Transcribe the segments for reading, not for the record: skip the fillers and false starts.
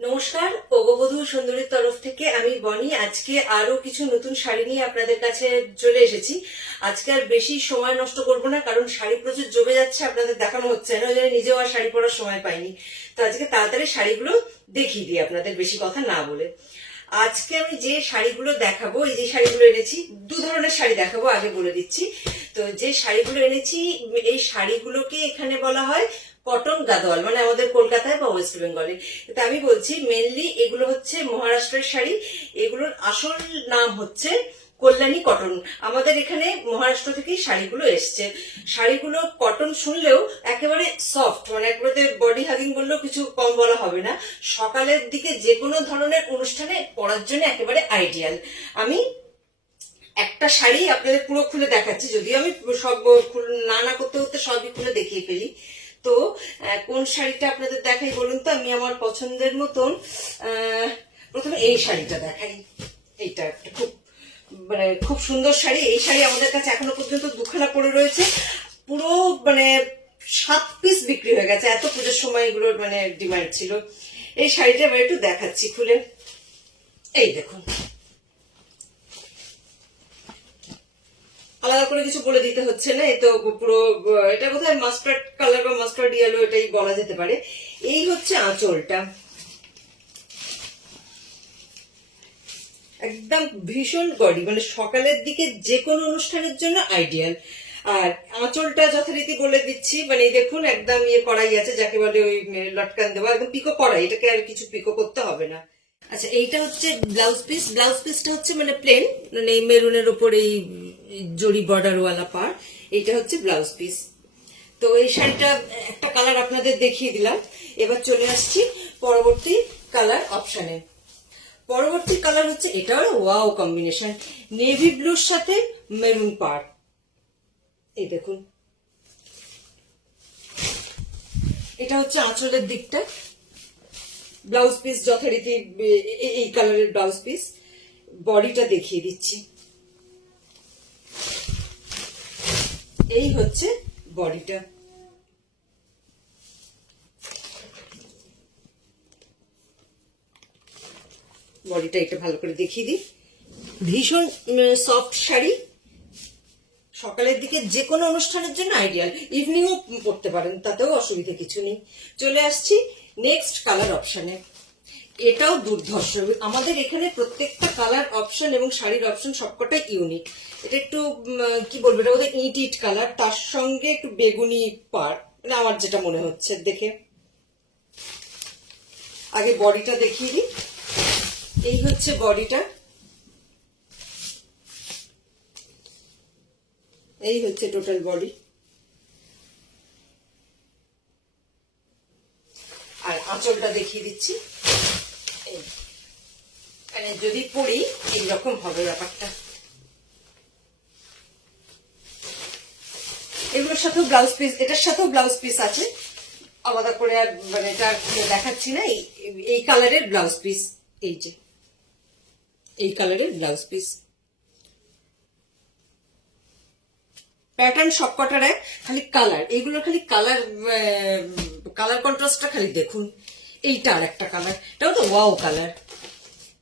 নমস্কার, অগবধূ সুন্দরীর তরফ থেকে আমি বনি। আজকে আরো কিছু নতুন শাড়ি নিয়ে আপনাদের কাছে চলে এসেছি। আজকে আর বেশি সময় নষ্ট করব না, কারণ শাড়ি প্রচুর জমে যাচ্ছে, আপনাদের দেখানো হচ্ছে না, ওই জন্য নিজেও আর শাড়ি পরার সময় পাইনি। তো আজকে তাড়াতাড়ি শাড়িগুলো দেখিয়ে দিই আপনাদের, বেশি কথা না বলে। আজকে আমি যে শাড়িগুলো দেখাবো, এই যে শাড়িগুলো এনেছি, দু ধরনের শাড়ি দেখাবো, আগে বলে দিচ্ছি। তো যে শাড়িগুলো এনেছি, এই শাড়িগুলোকে এখানে বলা হয় কটন গাদোয়াল, মানে আমাদের কলকাতায় বা ওয়েস্ট বেঙ্গলে। তো আমি বলছি মেনলি এগুলো হচ্ছে মহারাষ্ট্রের শাড়ি। এগুলোর আসল নাম হচ্ছে কল্যাণী কটন। আমাদের এখানে মহারাষ্ট্র থেকেই শাড়িগুলো এসছে। শাড়িগুলো কটন শুনলেও একেবারে সফট, মানে একেবারে বডি হাগিং বললেও কিছু কম বলা হবে না। সকালের দিকে যে কোনো ধরনের অনুষ্ঠানে পরার জন্য একেবারে আইডিয়াল। আমি একটা শাড়ি আপনাদের পুরো খুলে দেখাচ্ছি, যদিও আমি সব না করতে করতে সবই খুলে দেখিয়ে ফেলি। তো কোন শাড়িটা আপনাদের দেখাই বলুন তো, আমি আমার পছন্দের মতন প্রথমে এই শাড়িটা দেখাই। এইটা একটা খুব সুন্দর শাড়ি। এই শাড়ি আমাদের কাছে এখনো পর্যন্ত দুখানা পড়ে রয়েছে, পুরো 7 পিস বিক্রি হয়ে গেছে, এত পুজোর সময় এগুলোর ডিমান্ড ছিল। এই শাড়িটা এবার একটু দেখাচ্ছি খুলে। এই দেখুন, আলাদা করে কিছু বলে দিতে হচ্ছে না, এই তো পুরো এটা বোধহয় মাস্টার্ড কালার বা মাস্টার্ড ইয়েলো, এটাই বলা যেতে পারে। এই হচ্ছে আঁচলটা, একদম ভীষণ গড়ি, মানে সকালের দিকে যে কোনো অনুষ্ঠানের জন্য আইডিয়াল। আর আঁচলটা যথারীতি বলে দিচ্ছি, মানে দেখুন একদম ইয়ে করাই আছে, যাকে বলে ওই লটকান দেওয়া, একদম পিকো করাই, এটাকে আর কিছু পিকো করতে হবে না। আচ্ছা, এইটা হচ্ছে ব্লাউজ পিস। ব্লাউজ পিসটা হচ্ছে প্লেন, মানে মেরুনের উপর এই জরি বর্ডারওয়ালা পার, এইটা হচ্ছে ব্লাউজ পিস। তো এই শাড়িটা একটা কালার আপনাদের দেখিয়ে দিলাম। এবার চলে আসছি পরবর্তী কালার অপশানে। পরবর্তী কালার হচ্ছে, এটাও ওয়াও কম্বিনেশন, নেভি ব্লুর সাথে মেরুন পার। এই দেখুন, এটা হচ্ছে আঁচলের দিকটা। ব্লাউজ পিস যথারীতি এই কালারের ব্লাউজ পিস। বডিটা দেখিয়ে দিচ্ছি, এই হচ্ছে বডিটা। বডিটা একটু ভালো করে দেখিয়ে দিই। ভীষণ সফট শাড়ি, সকালের দিকে যে কোনো অনুষ্ঠানের জন্য আইডিয়াল, ইভিনিংও পরতে পারেন, তাতেও অসুবিধা কিছু নেই। চলে আসছি নেক্সট কালার অপশানে। এটাও দুর্ধর্ষ, আমাদের এখানে প্রত্যেকটা কালার অপশন এবং শাড়ির অপশন সবকটাই ইউনিক। এটা একটু কি বলবো, এটা ওদের ইট ইট কালার, তার সঙ্গে একটু বেগুনি পার, মানে আমার যেটা মনে হচ্ছে দেখে। আগে বডিটা দেখিয়ে দিই, এই হচ্ছে বডিটা, এই হচ্ছে টোটাল বডি। আর আঁচলটা দেখিয়ে দিচ্ছি, মানে যদি পরি এইরকম হবে ব্যাপারটা। এগুলোর সাথেও ব্লাউজ পিস, এটার সাথেও ব্লাউজ পিস আছে আলাদা করে, আর এটা দেখাচ্ছি না। এই কালারের ব্লাউজ পিস, এই যে এই কালারের ব্লাউজ পিস। প্যাটার্ন সবকটার এক, খালি কালার, এইগুলোর খালি কালার, কালার কন্ট্রাস্টটা খালি দেখুন। এইটা আর একটা কালার, এটাও তো wow colour,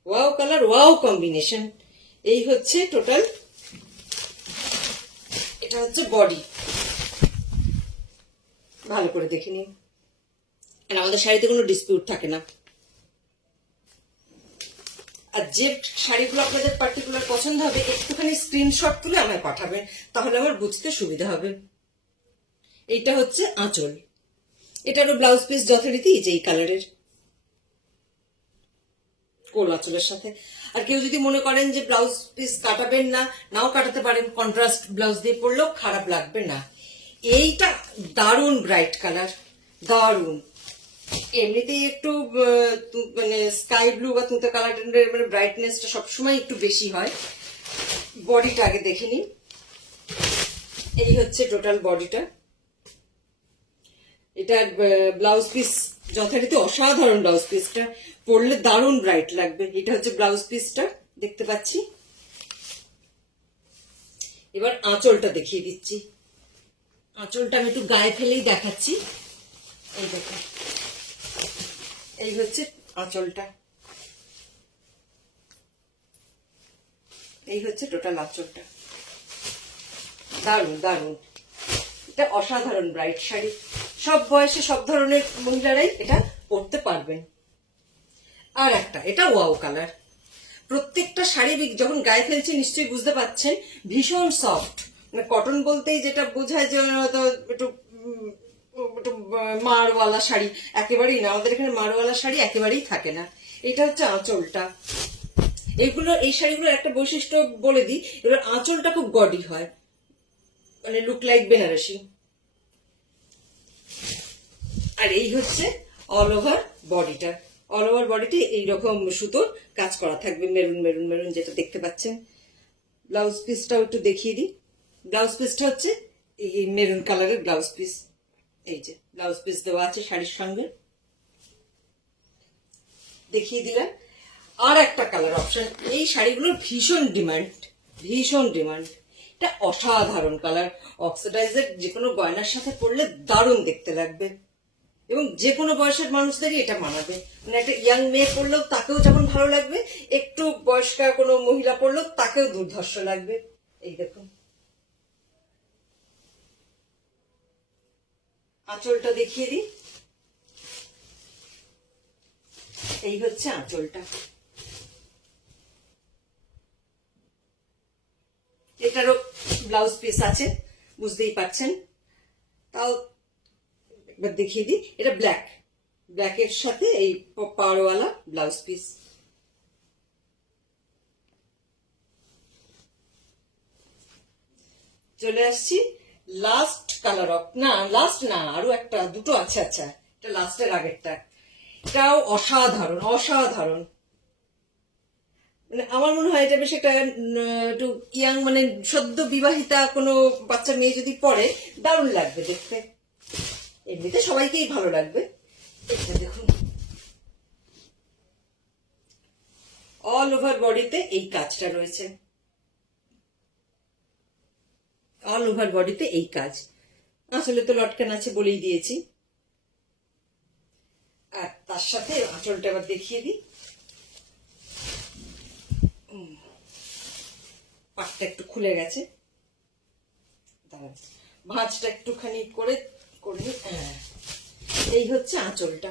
wow colour, wow combination. এই হচ্ছে টোটাল, এটা হচ্ছে বডি। ভালো করে দেখে নিন, আর আমাদের শাড়িতে কোনো ডিসপিউট থাকে না। আর যে শাড়িগুলো আপনাদের পার্টিকুলার পছন্দ হবে, একটুখানি স্ক্রিনশট তুলে আমায় পাঠাবেন, তাহলে আমার বুঝতে সুবিধা হবে। এইটা হচ্ছে আঁচল, এটারও ব্লাউজ পিস যথারীতি এই কালারের, কোল আঁচলের সাথে। আর কেউ যদি মনে করেন যে ব্লাউজ পিস কাটাবেন না, নাও কাটাতে পারেন, কন্ট্রাস্ট ব্লাউজ দিয়ে পরলেও খারাপ লাগবে না। এইটা দারুণ ব্রাইট কালার, দারুণ। এমনিতেই একটু স্কাই ব্লু বা তুঁতে কালারের ব্রাইটনেসটা সবসময় একটু বেশি হয়। বডিটা আগে দেখে নিন, এই হচ্ছে টোটাল বডিটা। এটা ব্লাউজ পিস যথারীতি অসাধারণ, ব্লাউজ পিসটা পরলে দারুণ ব্রাইট লাগবে। এটা হচ্ছে ব্লাউজ পিসটা, দেখতে পাচ্ছি। এবার আঁচলটা দেখিয়ে দিচ্ছি। আঁচলটা আমি একটু গায়ে ফেলেই দেখাচ্ছি, এই দেখো, এই হচ্ছে আঁচলটা, এই হচ্ছে টোটাল আঁচলটা। দারুণ দারুণ, এটা অসাধারণ ব্রাইট শাড়ি। সব বয়সে সব ধরনের মহিলারাই এটা পরতে পারবেন। আর একটা, এটা ওয়াও কালার। প্রত্যেকটা শাড়ি যখন গায়ে ফেলছি নিশ্চয়ই বুঝতে পাচ্ছেন, ভীষণ সফট। মানে কটন বলতেই যেটা বোঝায় যে একটু একটু মারওয়ালা শাড়ি, একেবারেই না। আমাদের এখানে মারওয়ালা শাড়ি একেবারেই থাকে না। এটা হচ্ছে আঁচলটা। এই শাড়িগুলোর একটা বৈশিষ্ট্য বলে দিই, এবার আঁচলটা খুব গডি হয়, মানে লুক লাইক বেনারসি। আর এই হচ্ছে অল ওভার বডিটা। অল ওভার বডিতে এইরকম সুতোর কাজ করা থাকবে, মেরুন মেরুন মেরুন যেটা দেখতে পাচ্ছেন। ব্লাউজ পিসটাও একটু দেখিয়ে দিই। ব্লাউজ পিসটা হচ্ছে এই মেরুন কালারের ব্লাউজ পিস। এই যে ব্লাউজ পিস দেওয়া আছে শাড়ির সঙ্গে, দেখিয়ে দিলাম। আর একটা কালার অপশন, এই শাড়িগুলোর ভীষণ ডিমান্ড, ভীষণ ডিমান্ড। এটা অসাধারণ কালার, অক্সিডাইজের যে কোনো গয়নার সাথে পরলে দারুণ দেখতে লাগবে এবং যে কোনো বয়সের মানুষদেরই এটা মানাবে। মানে একটা ইয়াং মেয়ে পরলেও তাকেও যেমন ভালো লাগবে, একটু বয়স্কা কোনো মহিলা পরলেও তাকেও দুর্ধর্ষ লাগবে। এই দেখুন আঁচলটা দেখিয়ে দিই। এই হচ্ছে আঁচলটা। এটারও ব্লাউজ পিস আছে, বুঝতেই পাচ্ছেন। তাও একবার দেখিয়ে দিই। এটা ব্ল্যাকের সাথে এই পাড়ওয়ালা ব্লাউজ পিস। চলে আসছি লাস্ট কালার অফ, না লাস্ট না, আরো একটা দুটো আছে। আচ্ছা, এটা লাস্টের আগেরটা। এটাও অসাধারণ অসাধারণ। মানে আমার মনে হয় এটা বেশ একটা একটু ইয়াং, মানে সদ্য বিবাহিতা কোনো বাচ্চা মেয়ে যদি পরে দারুণ লাগবে দেখতে। এমনিতে সবাইকেই ভালো লাগবে। এটা দেখুন, অল ওভার বডিতে এই কাজটা রয়েছে, অল ওভার বডিতে এই কাজ। আসলে তো লটকান আছে বলেই দিয়েছি। আর তার সাথে আঁচলটা এবার দেখিয়ে দিই। পাটটা একটু খুলে গেছে, ভাঁজটা একটুখানি করে করে। এই হচ্ছে আঁচলটা।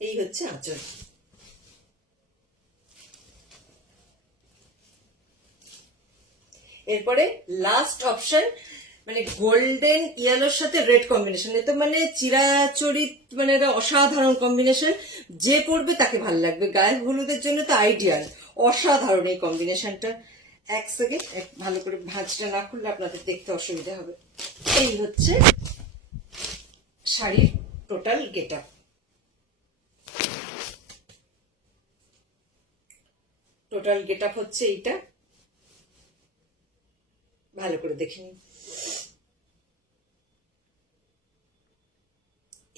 এই হচ্ছে আঁচল। এরপরে লাস্ট অপশন, মানে গোল্ডেন ইয়েলোর সাথে রেড কম্বিনেশন। এ তো মানে চিরাচরিত, মানে অসাধারণ কম্বিনেশন। যে পরবে তাকে ভালো লাগবে। গায়ে হলুদের জন্য তো আইডিয়াল, অসাধারণ এই কম্বিনেশনটা। এক সেকেন্ড, ভালো করে ভাঁজটা না খুললে আপনাদের দেখতে অসুবিধা হবে। এই হচ্ছে শাড়ির total get up. Total get up হচ্ছে এইটা, ভালো করে দেখে নিন।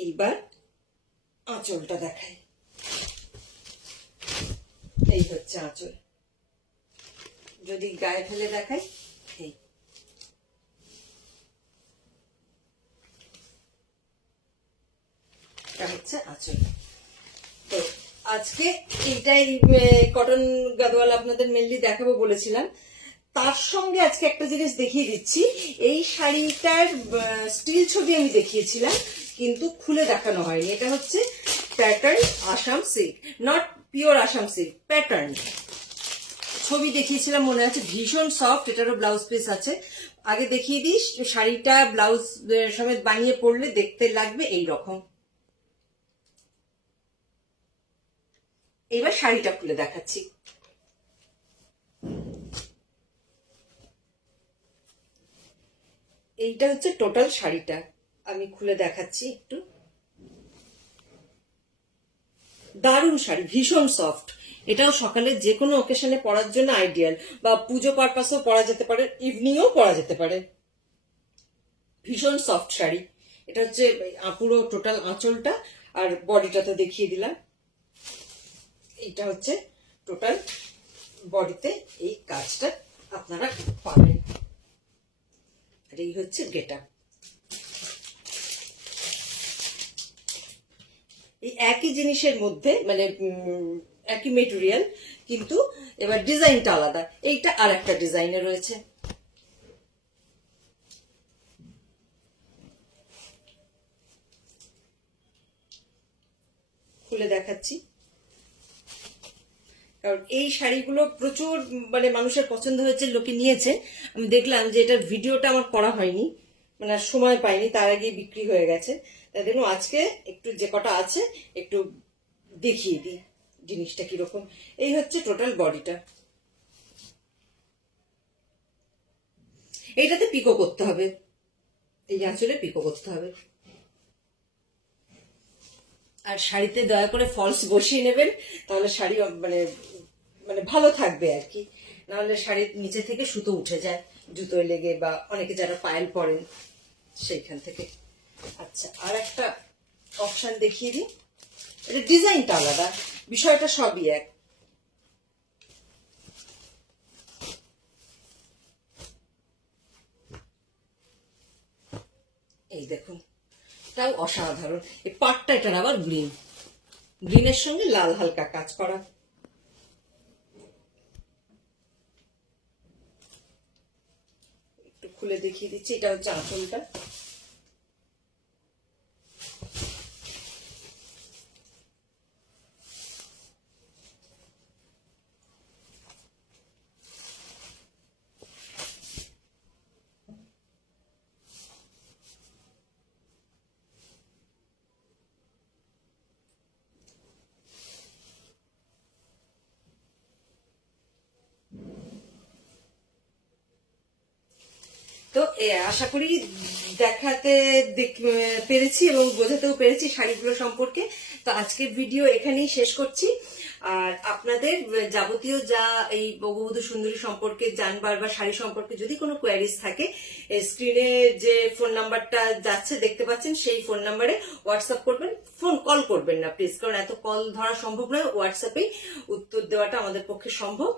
এইবার আঁচলটা দেখাই। এই হচ্ছে আঁচল, যদি গায়ে ফেলে দেখাই। এটা হচ্ছে আঁচল। তো আজকে এইটাই কটন গাদোয়াল আপনাদের মেনলি দেখাবো বলেছিলাম। তার সঙ্গে আজকে একটা জিনিস দেখিয়ে দিচ্ছি। এই শাড়িটার স্টিল ছবি আমি দেখিয়েছিলাম, কিন্তু খুলে দেখানো হয়নি। এটা হচ্ছে pattern Assam silk, not pure Assam silk, pattern. ছবি দেখিয়েছিলাম মনে আছে, ভীষণ সফট। এটারও ব্লাউজ পিস আছে। আগে দেখিয়ে দিই, শাড়িটা ব্লাউজ সমেত বানিয়ে পরলে দেখতে লাগবে এই রকম। এবার শাড়িটা খুলে দেখাচ্ছি। এইটা হচ্ছে টোটাল শাড়িটা, আমি খুলে দেখাচ্ছি একটু। দারুণ শাড়ি, ভীষণ সফট। এটাও সকালে যে কোনো অকেশনে পরার জন্য আইডিয়াল, বা পুজো পারপাসেও পরা যেতে পারে, ইভিনিংও পরা যেতে পারে। ভীষণ সফট শাড়ি। এটা হচ্ছে পুরো টোটাল আঁচলটা, আর বডিটা তো দেখিয়ে দিলাম। এটা হচ্ছে টোটাল বডিতে এই কাজটা আপনারা পাবেন। হচ্ছে গেটআপ। এই একই জিনিসের মধ্যে মানে একই মেটেরিয়াল, কিন্তু এবার ডিজাইনটা আলাদা। এইটা আর একটা ডিজাইনে রয়েছে। খুলে দেখাচ্ছি, কারণ এই শাড়িগুলো প্রচুর মানে মানুষের পছন্দ হয়েছে, লোকে নিয়েছে। আমি দেখলাম যে এটার ভিডিওটা আমার করা হয়নি, মানে আর সময় পাইনি, তার আগে বিক্রি হয়ে গেছে। তাই জন্য আজকে একটু যে কটা আছে একটু দেখিয়ে দিই জিনিসটা কিরকম। এই হচ্ছে টোটাল বডিটা। এইটাতে পিকো করতে হবে, এই আঁচলে পিকো করতে হবে। আর শাড়িতে দয়া করে ফলস বসিয়ে নেবেন, তাহলে শাড়ি মানে মানে ভালো থাকবে আর কি। নাহলে শাড়ির নিচে থেকে সুতো উঠে যায় জুতোয় লেগে, বা অনেকে যারা পায়েল পরেন সেইখান থেকে। আচ্ছা, আর একটা অপশন দেখিয়ে দিই। এটা ডিজাইনটা আলাদা, বিষয়টা সবই এক। এই দেখুন, তাও অসাধারণ। এই পাটটা, এটার আবার গ্রিন, গ্রিনের সঙ্গে লাল হালকা কাজ করা। একটু খুলে দেখিয়ে দিচ্ছি, এটা হচ্ছে আঁচলটা। তো আশা করি দেখাতে পেরেছি এবং বোঝাতেও পেরেছি শাড়িগুলো সম্পর্কে। তো আজকের ভিডিও এখানেই শেষ করছি। আর আপনাদের যাবতীয় যা এই বঙ্গবধূ সুন্দরী সম্পর্কে জানবার বা শাড়ি সম্পর্কে যদি কোনো কোয়ারিজ থাকে, স্ক্রিনে যে ফোন নাম্বারটা যাচ্ছে দেখতে পাচ্ছেন, সেই ফোন নাম্বারে হোয়াটসঅ্যাপ করবেন। ফোন কল করবেন না প্লিজ, কারণ এত কল ধরা সম্ভব নয়, হোয়াটসঅ্যাপেই উত্তর দেওয়াটা আমাদের পক্ষে সম্ভব।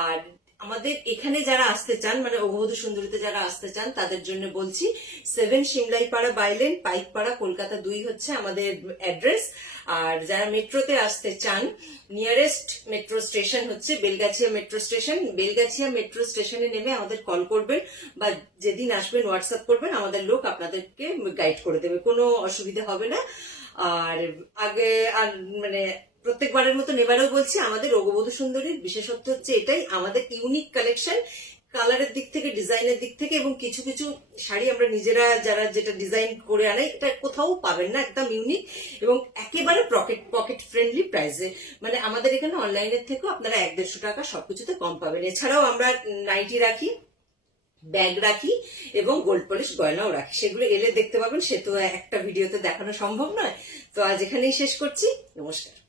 আর আমাদের এখানে যারা আসতে চান, মানে বঙ্গবধূ সুন্দরীতে যারা আসতে চান, তাদের জন্য বলছি 7 সিমলাইপাড়া বাইলেন, পাইকপাড়া, কলকাতা 2 হচ্ছে আমাদের অ্যাড্রেস। আর যারা মেট্রোতে আসতে চান, নিয়ারেস্ট মেট্রো স্টেশন হচ্ছে Belgachia metro station. Belgachia metro স্টেশনে নেমে আমাদের কল করবেন, বা যেদিন আসবেন হোয়াটসঅ্যাপ করবেন, আমাদের লোক আপনাদেরকে গাইড করে দেবে, কোনো অসুবিধা হবে না। আর আগে আর মানে প্রত্যেকবারের মতো এবারেও বলছি, আমাদের বঙ্গবধূ সুন্দরীর বিশেষত্ব হচ্ছে এটাই, আমাদের ইউনিক কালেকশন, কালারের দিক থেকে, ডিজাইনের দিক থেকে, এবং কিছু কিছু শাড়ি আমরা নিজেরা যারা যেটা ডিজাইন করে আনাই, এটা কোথাও পাবেন না, একদম ইউনিক এবং একেবারে পকেট ফ্রেন্ডলি প্রাইসে। মানে আমাদের এখানে অনলাইনের থেকেও আপনারা 100-150 টাকা সবকিছুতে কম পাবেন। এছাড়াও আমরা নাইটি রাখি, ব্যাগ রাখি এবং গোল্ড পলিশ গয়নাও রাখি, সেগুলো এলে দেখতে পাবেন। সে তো একটা ভিডিওতে দেখানো সম্ভব নয়। তো আজ এখানেই শেষ করছি, নমস্কার।